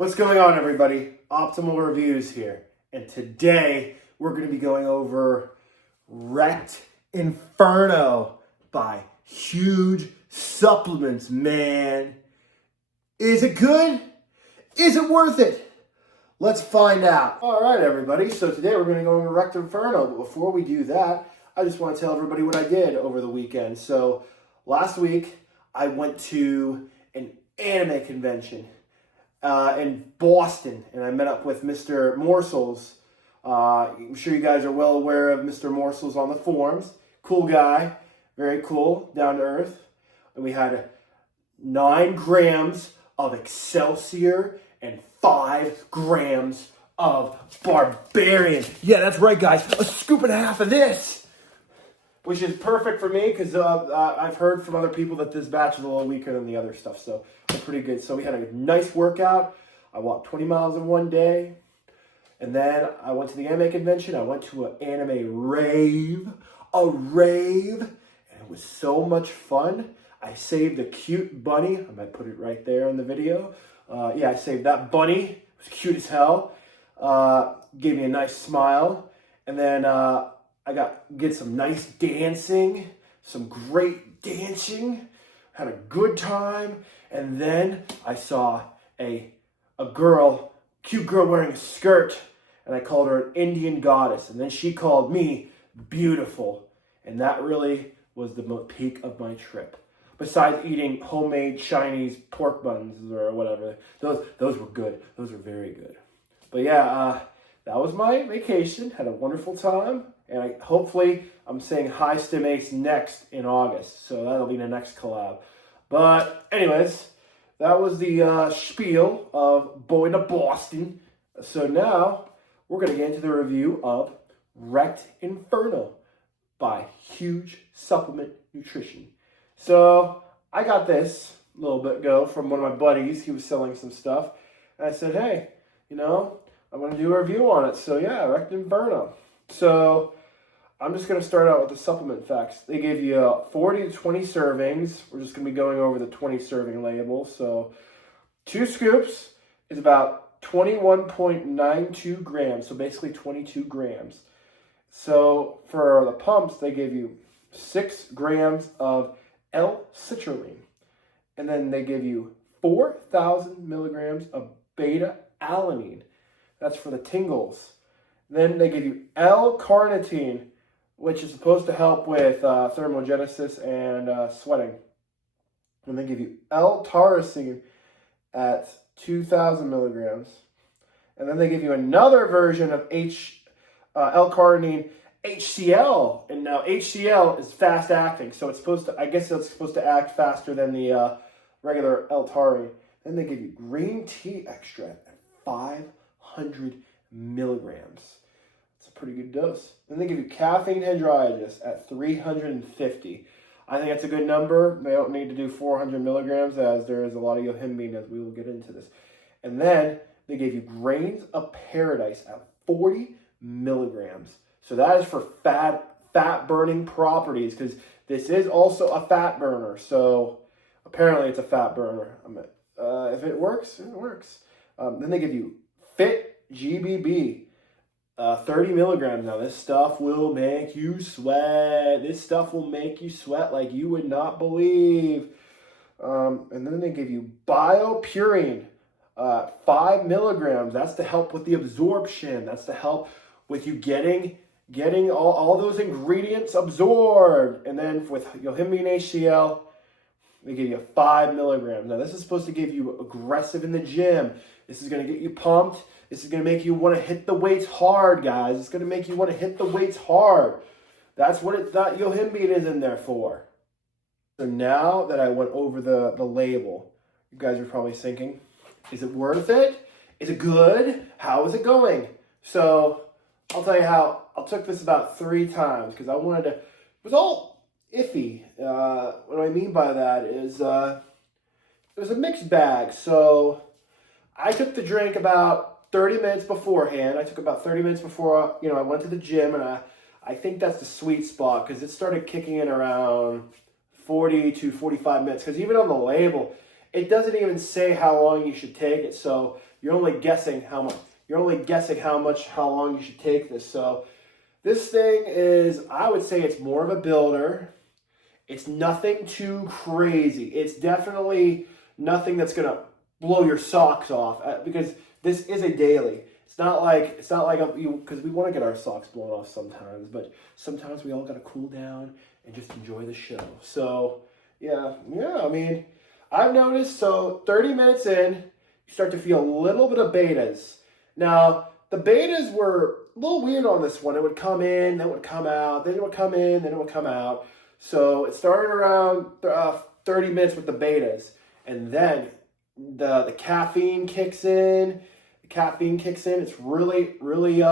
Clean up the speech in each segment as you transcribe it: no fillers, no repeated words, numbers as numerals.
What's going on, everybody? Optimal Reviews here. And today we're going to be going over Wrecked Inferno by Huge Supplements, man. Is it good? Is it worth it? Let's find out. All right, everybody. So today we're going to go over Wrecked Inferno. But before we do that, I just want to tell everybody what I did over the weekend. So last week I went to an anime convention in Boston, and I met up with Mr. Morsels. I'm sure you guys are well aware of Mr. Morsels on the forums. Cool guy, very cool, down to earth. And we had 9 grams of Excelsior and 5 grams of Barbarian. Yeah, that's right, guys. A scoop and a half of this, which is perfect for me because I've heard from other people that this batch is a little weaker than the other stuff, so it's pretty good. So we had a nice workout. I walked 20 miles in one day, and then I went to the anime convention. I went to an anime rave, and it was so much fun. I saved a cute bunny. I might put it right there in the video. I saved that bunny. It was cute as hell. Gave me a nice smile, and then I get some nice dancing, some great dancing, had a good time, and then I saw a cute girl wearing a skirt, and I called her an Indian goddess, and then she called me beautiful, and that really was the peak of my trip. Besides eating homemade Chinese pork buns or whatever, those were good. Those were very good. But yeah, that was my vacation. Had a wonderful time. And hopefully, I'm saying hi Stim Ace next in August. So that'll be the next collab. But anyways, that was the spiel of going to Boston. So now, we're going to get into the review of Wrecked Inferno by Huge Supplement Nutrition. So I got this a little bit ago from one of my buddies. He was selling some stuff. And I said, hey, I'm going to do a review on it. So yeah, Wrecked Inferno. So I'm just going to start out with the supplement facts. They give you 40 to 20 servings. We're just going to be going over the 20 serving label. So 2 scoops is about 21.92 grams. So basically 22 grams. So for the pumps, they give you 6 grams of L-citrulline. And then they give you 4,000 milligrams of beta-alanine. That's for the tingles. Then they give you L-carnitine, which is supposed to help with thermogenesis and sweating. And they give you L-tyrosine at 2,000 milligrams. And then they give you another version of L-carnitine, HCl. And now HCl is fast acting, so it's supposed to act faster than the regular L-taurine. Then they give you green tea extract at 500 milligrams. It's a pretty good dose. Then they give you caffeine hydrogenase at 350. I think that's a good number. They don't need to do 400 milligrams as there is a lot of yohimbine, as we will get into this. And then they gave you grains of paradise at 40 milligrams. So that is for fat burning properties, because this is also a fat burner. So apparently it's a fat burner. If it works, it works. Then they give you Fit GBB, 30 milligrams. Now this stuff will make you sweat. This stuff will make you sweat like you would not believe. And then they give you BioPurine, 5 milligrams. That's to help with the absorption. That's to help with you getting all those ingredients absorbed. And then with yohimbine HCl, they give you 5 milligrams. Now this is supposed to give you aggressive in the gym. This is going to get you pumped. This is going to make you want to hit the weights hard, guys. It's going to make you want to hit the weights hard. That's what that yohimbine is in there for. So now that I went over the label, you guys are probably thinking, is it worth it? Is it good? How is it going? So I'll tell you how. I took this about 3 times because I wanted to. It was all iffy. What I mean by that is it was a mixed bag. So I took the drink about 30 minutes beforehand. I took about 30 minutes before I went to the gym, and I think that's the sweet spot because it started kicking in around 40 to 45 minutes. Because even on the label, it doesn't even say how long you should take it. So you're only guessing how much. How long you should take this. So this thing is, I would say, it's more of a builder. It's nothing too crazy. It's definitely nothing that's gonna blow your socks off because this is a daily. It's not like because we want to get our socks blown off sometimes, but sometimes we all gotta cool down and just enjoy the show. So yeah. I mean, I've noticed. So 30 minutes in, you start to feel a little bit of betas. Now the betas were a little weird on this one. It would come in, then it would come out, then it would come in, then it would come out. So it started around 30 minutes with the betas, and then the caffeine kicks in. It's really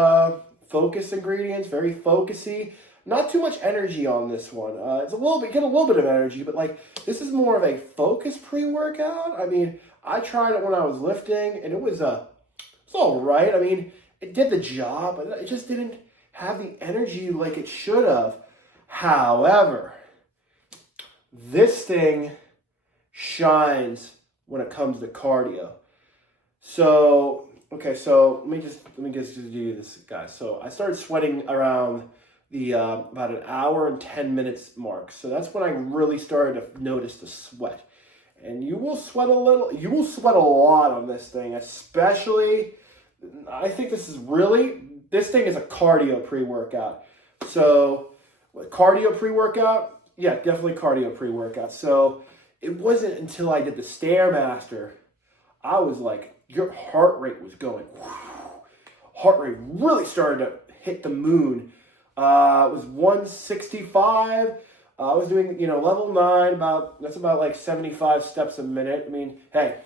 focused ingredients, very focusy. Not too much energy on this one. It's a little bit, you get a little bit of energy, but like this is more of a focused pre-workout. I mean, I tried it when I was lifting, and it's all right. I mean, it did the job, but it just didn't have the energy like it should have. However, this thing shines when it comes to cardio. So, okay, so let me just do this, guys. So I started sweating around the about an hour and 10 minutes mark. So that's when I really started to notice the sweat. And you will sweat a little. You will sweat a lot on this thing, especially. I think this thing is a cardio pre-workout. So, cardio pre-workout, yeah, definitely cardio pre-workout. So, it wasn't until I did the Stairmaster, I was like, your heart rate was going, heart rate really started to hit the moon. It was 165. I was doing, level 9, that's about like 75 steps a minute. I mean, hey,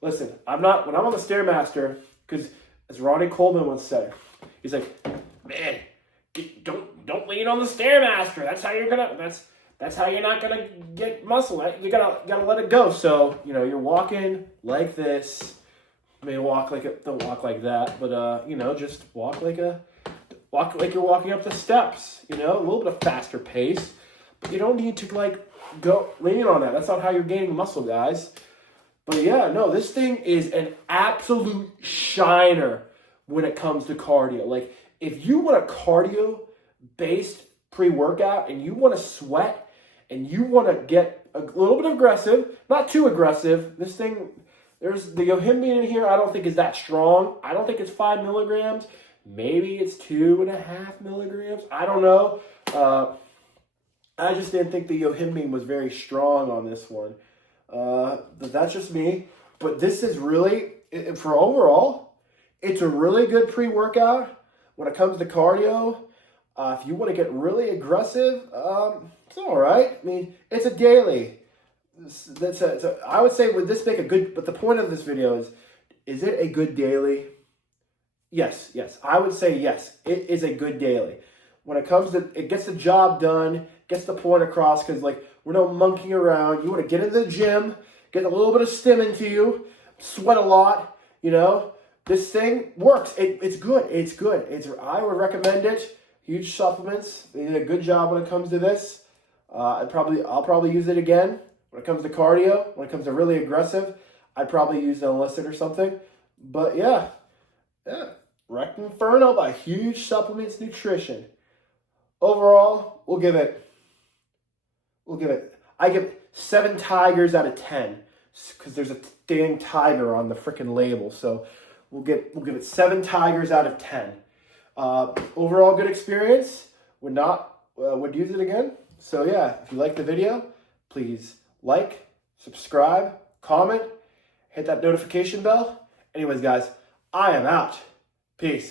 listen, when I'm on the Stairmaster, because as Ronnie Coleman once said, he's like, man, don't lean on the Stairmaster. That's how you're not gonna get muscle. You gotta let it go. So you're walking like this. I mean, don't walk like that, but just walk like you're walking up the steps. A little bit of faster pace, but you don't need to go lean on that. That's not how you're gaining muscle, guys. But yeah, no, this thing is an absolute shiner when it comes to cardio. Like, if you want a cardio-based pre-workout and you want to sweat and you want to get a little bit aggressive, not too aggressive, this thing, there's the yohimbine in here, I don't think is that strong. I don't think it's 5 milligrams. Maybe it's 2.5 milligrams. I don't know. I just didn't think the yohimbine was very strong on this one. But that's just me. But this is really, for overall, it's a really good pre-workout when it comes to cardio. If you want to get really aggressive, it's all right. I mean, it's a daily. I would say, would this make a good, but the point of this video is it a good daily? Yes. I would say yes. It is a good daily. When it comes to, it gets the job done, gets the point across, because we're no monkeying around. You want to get into the gym, get a little bit of stim into you, sweat a lot, This thing works. It's good. I would recommend it. Huge supplements. They did a good job when it comes to this. I'll probably use it again. When it comes to cardio, when it comes to really aggressive, I'd probably use an illicit or something. But yeah. Wrecked Inferno by Huge Supplements Nutrition. Overall, I give 7 tigers out of 10 because there's a dang tiger on the freaking label. So we'll give it 7 tigers out of 10. Overall, good experience. Would use it again. So yeah, if you like the video, please like, subscribe, comment, hit that notification bell. Anyways, guys, I am out. Peace.